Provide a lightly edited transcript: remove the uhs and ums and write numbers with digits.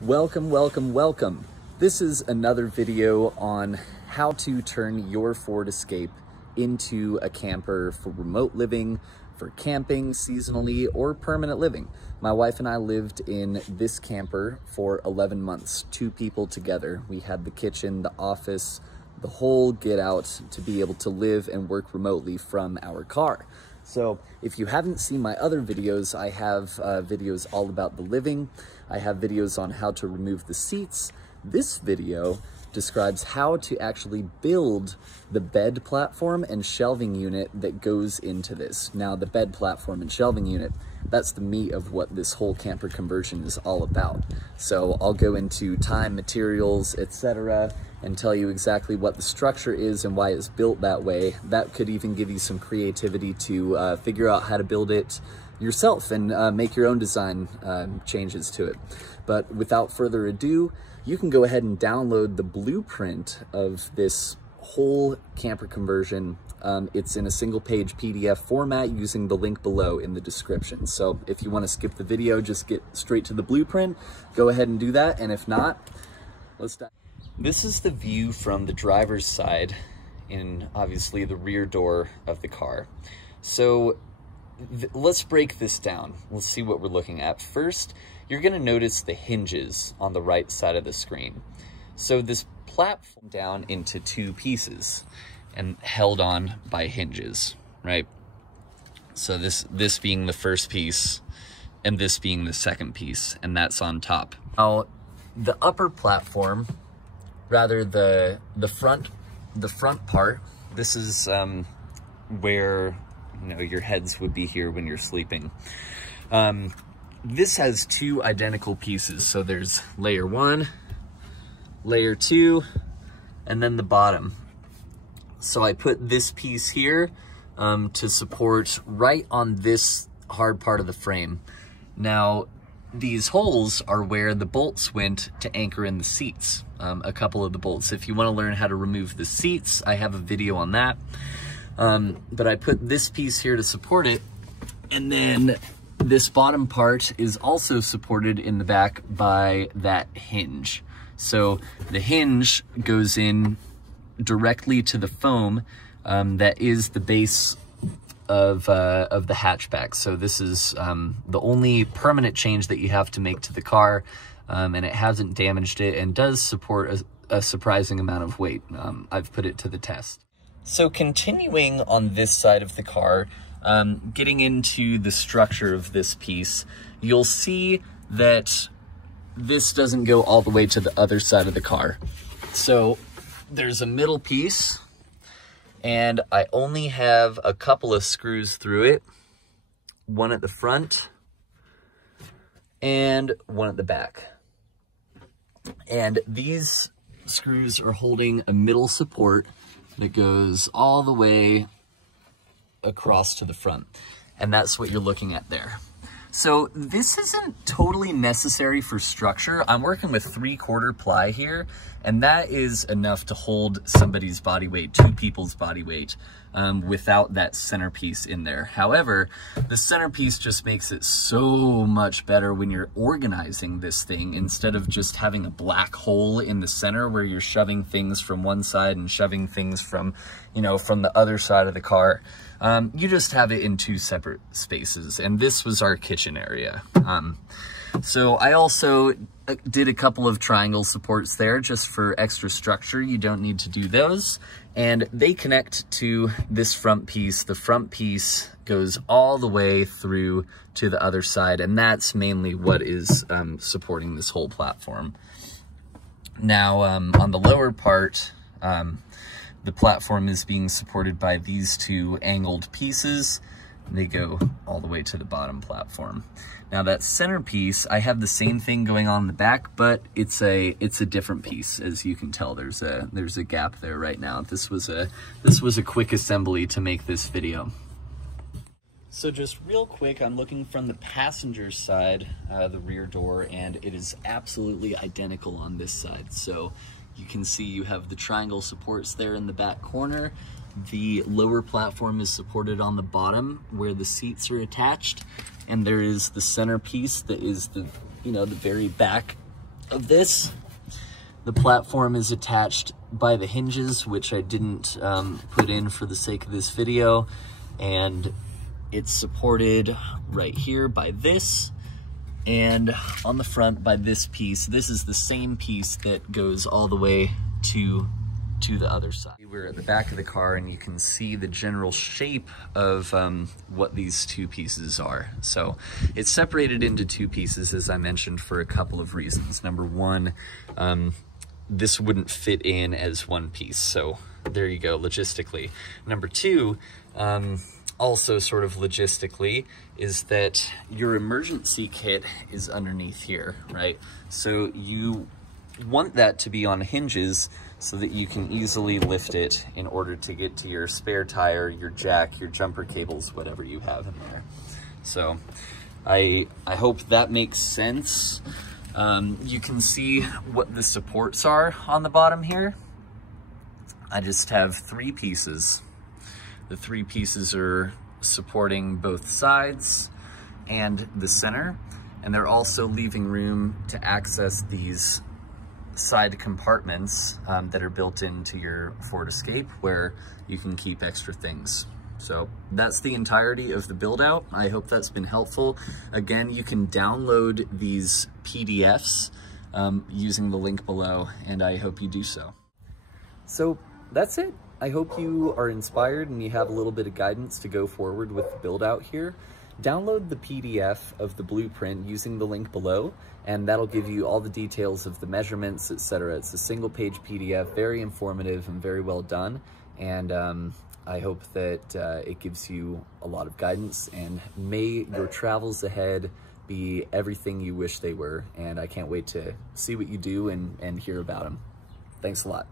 Welcome, welcome, welcome. This is another video on how to turn your Ford Escape into a camper for remote living, for camping seasonally, or permanent living. My wife and I lived in this camper for 11 months, 2 people together. We had the kitchen, the office, the whole get out to be able to live and work remotely from our car. So if you haven't seen my other videos, I have videos all about the living. I have videos on how to remove the seats. This video describes how to actually build the bed platform and shelving unit that goes into this. Now, the bed platform and shelving unit, that's the meat of what this whole camper conversion is all about. So I'll go into time, materials, etc., and tell you exactly what the structure is and why it's built that way. That could even give you some creativity to figure out how to build it yourself and make your own design changes to it. But without further ado, you can go ahead and download the blueprint of this whole camper conversion. It's in a single page PDF format using the link below in the description. So if you want to skip the video, just get straight to the blueprint, go ahead and do that. And if not, let's dive. This is the view from the driver's side in obviously the rear door of the car. So let's break this down. Let's see what we're looking at. First, you're going to notice the hinges on the right side of the screen. So this platform down into 2 pieces and held on by hinges, right? So this being the first piece and this being the second piece, and that's on top. Now, the upper platform, rather the front part, this is where your heads would be here when you're sleeping. This has 2 identical pieces. So there's layer 1, layer 2, and then the bottom. So I put this piece here to support right on this hard part of the frame. Now, these holes are where the bolts went to anchor in the seats. A couple of the bolts. If you want to learn how to remove the seats, I have a video on that. But I put this piece here to support it, and then this bottom part is also supported in the back by that hinge. So the hinge goes in directly to the foam that is the base of the hatchback. So this is the only permanent change that you have to make to the car, and it hasn't damaged it and does support a surprising amount of weight. I've put it to the test. So continuing on this side of the car, getting into the structure of this piece, you'll see that this doesn't go all the way to the other side of the car. So there's a middle piece, and I only have a couple of screws through it, one at the front and one at the back. And these screws are holding a middle support that goes all the way across to the front. And that's what you're looking at there. So this isn't totally necessary for structure. I'm working with 3/4 ply here, and that is enough to hold somebody's body weight, 2 people's body weight, without that centerpiece in there. However, the centerpiece just makes it so much better when you're organizing this thing, instead of just having a black hole in the center where you're shoving things from one side and shoving things from, from the other side of the car. You just have it in 2 separate spaces, and this was our kitchen area. So I also did a couple of triangle supports there just for extra structure. You don't need to do those. And they connect to this front piece. The front piece goes all the way through to the other side, and that's mainly what is supporting this whole platform. Now, on the lower part, the platform is being supported by these 2 angled pieces. They go all the way to the bottom platform. Now that centerpiece, I have the same thing going on in the back, but it's a different piece. As you can tell, there's a gap there right now. This was a quick assembly to make this video. So just real quick, I'm looking from the passenger side, the rear door, and it is absolutely identical on this side. So you can see you have the triangle supports there in the back corner. The lower platform is supported on the bottom where the seats are attached, and there is the centerpiece that is the very back of this. The platform is attached by the hinges, which I didn't put in for the sake of this video, and it's supported right here by this, and on the front by this piece. This is the same piece that goes all the way to the other side. We're at the back of the car, and you can see the general shape of what these two pieces are. So it's separated into two pieces, as I mentioned, for a couple of reasons. Number one, this wouldn't fit in as one piece, so there you go, logistically. Number two, also sort of logistically, is that your emergency kit is underneath here, right? So you want that to be on hinges so that you can easily lift it in order to get to your spare tire, your jack, your jumper cables, whatever you have in there. So I hope that makes sense. You can see what the supports are on the bottom here. I just have three pieces. The three pieces are supporting both sides and the center, and they're also leaving room to access these side compartments that are built into your Ford Escape, where you can keep extra things. So that's the entirety of the build out. I hope that's been helpful. Again, you can download these PDFs using the link below, and I hope you do so. So that's it. I hope you are inspired and you have a little bit of guidance to go forward with the build out here. Download the PDF of the blueprint using the link below, and that'll give you all the details of the measurements, etc. It's a single page PDF, very informative and very well done. And I hope that it gives you a lot of guidance, and may your travels ahead be everything you wish they were. And I can't wait to see what you do and hear about them. Thanks a lot.